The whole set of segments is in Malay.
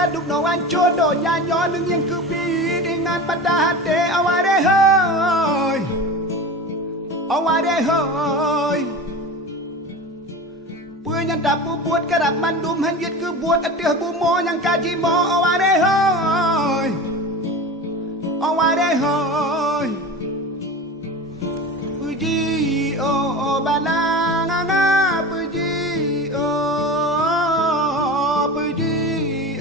kaduk no anco do nyanyo nung yang kepi dengan pada hati aware hoy aware hoy punya dapu buat kerap mandum hanjit ke buat atih bumo yang kaji mo aware hoy aware hoy puji oh balang anga puji oh puji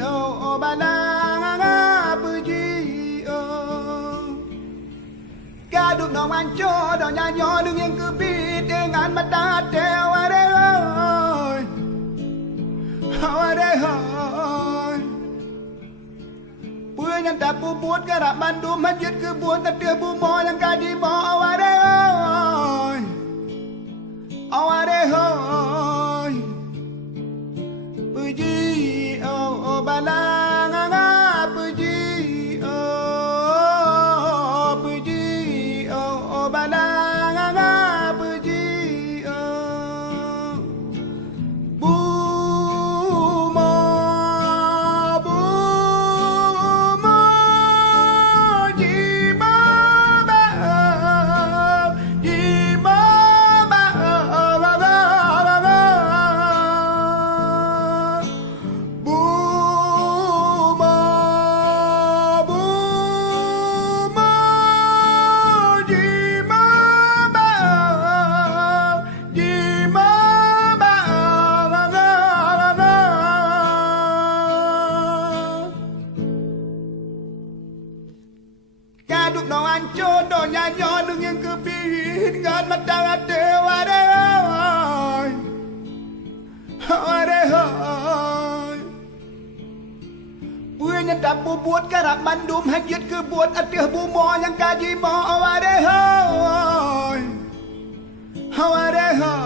oh balang anga puji oh kaduk no anco do nyanyo nung yang kepi dengan mata hati aware hoy aware hoy punya dapu buat kerap mandum hanjit ke buat atih bumo yang kaji mo aware hoy aware hoy puji oh balang anga puji oh balang anga puji oh bumo jima ba kaduk no anco do nyanyo nung yang kepingin dengan mata hati aware hoy aware hoy punya dapu buat kerap mandum hanjit ke buat atih bumo yang kaji mo aware hoy aware hoy